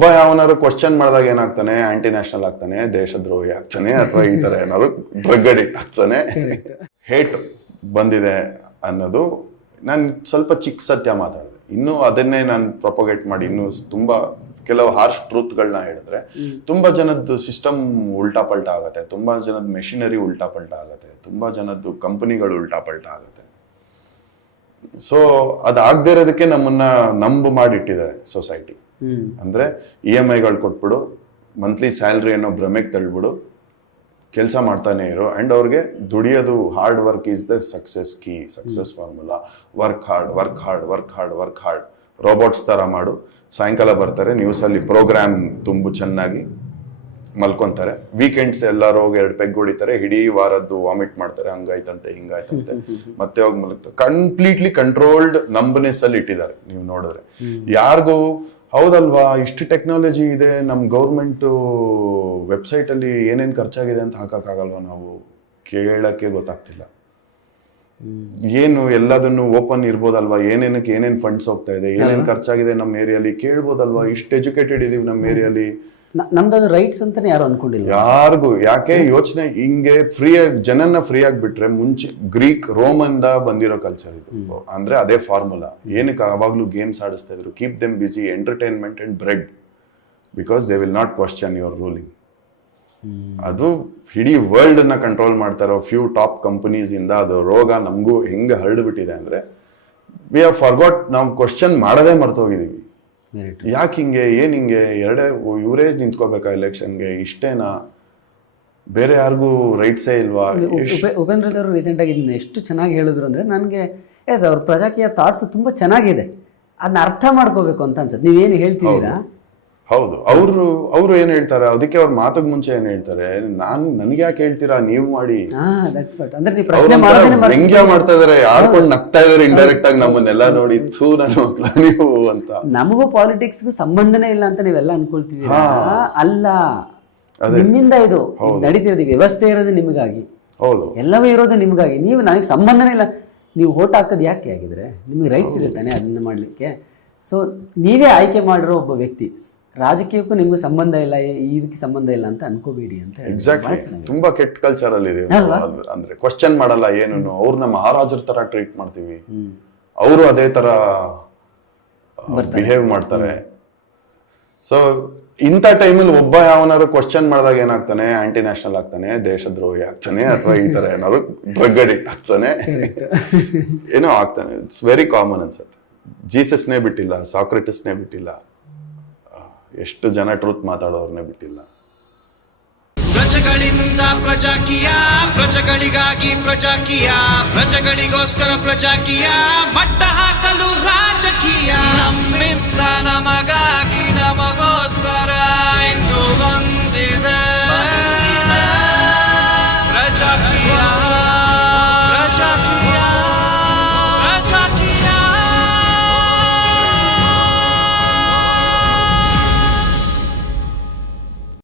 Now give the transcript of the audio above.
ಒಬ್ಬ ಯಾವನಾರು ಕ್ವಶನ್ ಮಾಡಿದಾಗ ಏನಾಗ್ತಾನೆ, aunty national ಆಗ್ತಾನೆ, ದೇಶದ್ರೋಹಿ ಆಗ್ತಾನೆ, ಅಥವಾ ಈ ತರ ಏನಾದ್ರು ಡ್ರಗ್ ಅಡಿಕ್ಟ್ ಆಗ್ತಾನೆ. ಹೇಟ್ ಬಂದಿದೆ ಅನ್ನೋದು ನಾನು ಸ್ವಲ್ಪ ಚಿಕ್ಕ ಸತ್ಯ ಮಾತಾಡಿದೆ. ಇನ್ನು ಅದನ್ನೇ ನಾನು ಪ್ರೊಪಗೇಟ್ ಮಾಡಿ ಇನ್ನು ತುಂಬಾ ಕೆಲವು ಹಾರ್ಶ್ ಟ್ರೂತ್ಗಳನ್ನ ಹೇಳಿದ್ರೆ ತುಂಬಾ ಜನದ್ದು ಸಿಸ್ಟಮ್ ಉಲ್ಟಾ ಪಲ್ಟಾ ಆಗತ್ತೆ, ತುಂಬಾ ಜನದ ಮೆಷಿನರಿ ಉಲ್ಟಾ ಪಲ್ಟಾ ಆಗತ್ತೆ, ತುಂಬಾ ಜನದ್ದು ಕಂಪನಿಗಳು ಉಲ್ಟಾ ಪಲ್ಟಾ ಆಗತ್ತೆ. ಸೊ ಅದಾಗದೇ ಇರೋದಕ್ಕೆ ನಮ್ಮನ್ನ ನಂಬು ಮಾಡಿಟ್ಟಿದೆ ಸೊಸೈಟಿ. ಅಂದ್ರೆ EMIಗಳು ಕೊಟ್ಬಿಡು, ಮಂತ್ಲಿ ಸ್ಯಾಲ್ರಿ ಅನ್ನೋ ಭ್ರಮೆಗೆ ತಳ್ಬಿಡು, ಕೆಲಸ ಮಾಡ್ತಾನೆ ಇರೋ, ಅಂಡ್ ಅವ್ರಿಗೆ ದುಡಿಯೋದು hard work is the success key, success formula. Work hard, work hard, work hard, work hard. Robots ತರ ಮಾಡು, ಸಾಯಂಕಾಲ ಬರ್ತಾರೆ, ನ್ಯೂಸಲ್ಲಿ ಪ್ರೋಗ್ರಾಮ್ ತುಂಬು ಚೆನ್ನಾಗಿ ಮಲ್ಕೊಂತಾರೆ, ವೀಕೆಂಡ್ಸ್ ಎಲ್ಲರೂ ಹೋಗಿ 2 ಪೆಗ್ ಹೊಡಿತಾರೆ, ಇಡೀ ವಾರದ್ದು ವಾಮಿಟ್ ಮಾಡ್ತಾರೆ, ಹಂಗಾಯ್ತಂತೆ ಹಿಂಗಾಯ್ತಂತೆ, ಮತ್ತೆ ಹೋಗಿ ಮಲಗ್ತಾರೆ. ಕಂಪ್ಲೀಟ್ಲಿ ಕಂಟ್ರೋಲ್ಡ್ ನಂಬನೆಸ್ ಅಲ್ಲಿ ಇಟ್ಟಿದ್ದಾರೆ. ನೀವು ನೋಡಿದ್ರೆ ಯಾರಿಗೂ ಹೌದಲ್ವಾ ಇಷ್ಟು ಟೆಕ್ನಾಲಜಿ ಇದೆ, ನಮ್ ಗೌರ್ಮೆಂಟ್ ವೆಬ್ಸೈಟ್ ಅಲ್ಲಿ ಏನೇನ್ ಖರ್ಚಾಗಿದೆ ಅಂತ ಹಾಕಕ್ಕಾಗಲ್ವಾ, ನಾವು ಕೇಳಕ್ಕೆ ಗೊತ್ತಾಗ್ತಿಲ್ಲ. ಏನು ಎಲ್ಲದನ್ನು ಓಪನ್ ಇರ್ಬೋದಲ್ವಾ, ಏನೇನಕ್ಕೆ ಏನೇನ್ ಫಂಡ್ಸ್ ಹೋಗ್ತಾ ಇದೆ, ಏನೇನ್ ಖರ್ಚಾಗಿದೆ ನಮ್ಮ ಏರಿಯಲ್ಲಿ ಕೇಳ್ಬೋದಲ್ವಾ, ಇಷ್ಟು ಎಜುಕೇಟೆಡ್ ಇದೀವಿ ನಮ್ಮ ಏರಿಯಲ್ಲಿ. ನಮ್ದು ರೈಟ್ಸ್ ಅಂತಾನೆ ಯಾರು ಅನ್ಕೊಂಡಿಲ್ಲ ಯಾರಿಗೂ. ಯಾಕೆ ಯೋಚನೆ ಹಿಂಗೆ ಫ್ರೀಯಾಗಿ ಜನನ್ನ ಫ್ರೀಯಾಗಿ ಬಿಟ್ರೆ, ಮುಂಚೆ ಗ್ರೀಕ್ ರೋಮನ್ ಬಂದಿರೋ ಕಲ್ಚರ್ ಇದು. ಅಂದ್ರೆ ಅದೇ ಫಾರ್ಮುಲಾ. ಏನಕ್ಕೆ ಅವಾಗ್ಲೂ ಗೇಮ್ಸ್ ಆಡಿಸ್ತಾ ಇದ್ರು, keep them busy, entertainment and bread, because they will not question your ruling. ಅದು ಇಡೀ ವರ್ಲ್ಡ್ ನ ಕಂಟ್ರೋಲ್ ಮಾಡ್ತಾ ಇರೋ ಫ್ಯೂ ಟಾಪ್ ಕಂಪನೀಸ್ ಇಂದ ಅದು ರೋಗ ನಮಗೂ ಹೆಂಗೆ ಹರಡ್ಬಿಟ್ಟಿದೆ ಅಂದ್ರೆ, ವಿ ಹ್ಯಾವ್ ಫಾರ್ಗಾಟ್. ನಾವು ಕ್ವಶನ್ ಮಾಡದೇ ಮರ್ತೋಗಿದೀವಿ. ಯಾಕೆ ಹಿಂಗೆ, ಏನ್ ಹಿಂಗೆ, ಇವರೇ ನಿಂತ್ಕೋಬೇಕಾ ಎಲೆಕ್ಷನ್ಗೆ, ಇಷ್ಟೇನಾ, ಬೇರೆ ಯಾರಿಗೂ ರೈಟ್ಸೇ ಇಲ್ವಾ? ಉಪೇಂದ್ರ ಅವರು ರೀಸೆಂಟ್ ಆಗಿ ಇದನ್ನ ಎಷ್ಟು ಚೆನ್ನಾಗಿ ಹೇಳಿದ್ರು ಅಂದ್ರೆ, ನನಗೆ ಎಸ್ ಅವ್ರ ಪ್ರಜಾಕೀಯ ಥಾಟ್ಸ್ ತುಂಬಾ ಚೆನ್ನಾಗಿದೆ, ಅದನ್ನ ಅರ್ಥ ಮಾಡ್ಕೋಬೇಕು ಅಂತ ಅನ್ಸುತ್ತೆ. ನೀವೇನು ಹೇಳ್ತಿದ್ದೀರಾ? ಹೌದು. ಅವ್ರು ಏನ್ ಹೇಳ್ತಾರೆ, ಅದಕ್ಕೆ ಅವ್ರ ಮಾತಗ್ ಮುಂಚೆ ಏನ್ ಹೇಳ್ತಾರೆ, ನನ್ಗೆ ಯಾಕೆ ಹೇಳ್ತೀರಾ, ನೀವು ಮಾಡಿ. ವ್ಯಂಗ್ಯ ಮಾಡ್ತಾ ಇದಾರೆ, ಆಡ್ಕೊಂಡು ನಗ್ತಾ ಇದಾರೆ ಇಂಡೈರೆಕ್ಟ್ ಆಗಿ ನಮ್ಮನ್ನೆಲ್ಲ ನೋಡಿ, ಥೂ ನಾನು ನೀವು ಅಂತ. ನಮಗೂ ಪಾಲಿಟಿಕ್ಸ್ ಸಂಬಂಧನೇ ಇಲ್ಲ ಅಂತ ನೀವೆಲ್ಲ ಅನ್ಕೊಳ್ತಿದ್ದೀರಾ. ಅಲ್ಲ, ನಿಮ್ಮಿಂದ ಇದು ನಡೀತಿರೋದು, ವ್ಯವಸ್ಥೆ ಇರೋದು ನಿಮಗಾಗಿ, ಹೌದು, ಎಲ್ಲವೂ ಇರೋದು ನಿಮಗಾಗಿ. ನೀವು ನನಗೆ ಸಂಬಂಧನೇ ಇಲ್ಲ, ನೀವು ಓಟ್ ಹಾಕೋದು ಯಾಕೆ ಆಗಿದ್ರೆ, ನಿಮಗೆ ರೈಟ್ಸ್ ಇದೆ ತಾನೆ ಅದನ್ನ ಮಾಡ್ಲಿಕ್ಕೆ. ಸೊ ನೀವೇ ಆಯ್ಕೆ ಮಾಡಿರೋ ಒಬ್ಬ ವ್ಯಕ್ತಿ, ರಾಜಕೀಯಕ್ಕೂ ನಿಮ್ಗೆ ಸಂಬಂಧ ಇಲ್ಲ, ಇದಕ್ಕೆ ಸಂಬಂಧ ಇಲ್ಲ ಅಂತ ಅನ್ಕೋಬೇಡಿ ಅಂತ. ಎಕ್ಸಾಕ್ಟ್ಲಿ. ತುಂಬಾ ಕೆಟ್ಟ ಕಲ್ಚರ್ ಅಲ್ಲಿ ಇದೆ. ಅಂದ್ರೆ ಕ್ವಶನ್ ಮಾಡಲ್ಲ ಏನು, ಅವ್ರನ್ನ ಮಹಾರಾಜರ ತರ ಟ್ರೀಟ್ ಮಾಡ್ತೀವಿ, ಅವರು ಅದೇ ತರ ಬಿಹೇವ್ ಮಾಡ್ತಾರೆ. ಸೊ ಇಂಥ ಟೈಮಲ್ಲಿ ಒಬ್ಬ ಯಾವನಾರು ಕ್ವಶನ್ ಮಾಡಿದಾಗ ಏನಾಗ್ತಾನೆ, ಆಂಟಿ ನ್ಯಾಷನಲ್ ಆಗ್ತಾನೆ, ದೇಶದ್ರೋಹಿ ಆಗ್ತಾನೆ, ಅಥವಾ ಈ ತರ ಏನಾದ್ರು ಡ್ರಗ್ ಅಡಿಕ್ಟ್ ಆಗ್ತಾನೆ, ಏನೋ ಆಗ್ತಾನೆ. ಇಟ್ಸ್ ವೆರಿ ಕಾಮನ್ ಅನ್ಸುತ್ತೆ. ಜೀಸಸ್ನೇ ಬಿಟ್ಟಿಲ್ಲ, ಸಾಕ್ರೆಟಿಸ್ನೇ ಬಿಟ್ಟಿಲ್ಲ, ಎಷ್ಟು ಜನ ಟ್ರೂತ್ ಮಾತಾಡೋರ್ನೇ ಬಿಟ್ಟಿಲ್ಲ. ಪ್ರಜೆಗಳಿಂದ ಪ್ರಜಾಕೀಯ, ಪ್ರಜೆಗಳಿಗಾಗಿ ಪ್ರಜಾಕೀಯ, ಪ್ರಜೆಗಳಿಗೋಸ್ಕರ ಪ್ರಜಾಕೀಯ, ಮಟ್ಟ ಹಾಕಲು ರಾಜಕೀಯ, ನಮ್ಮಿಂದ ನಮಗಾಗಿ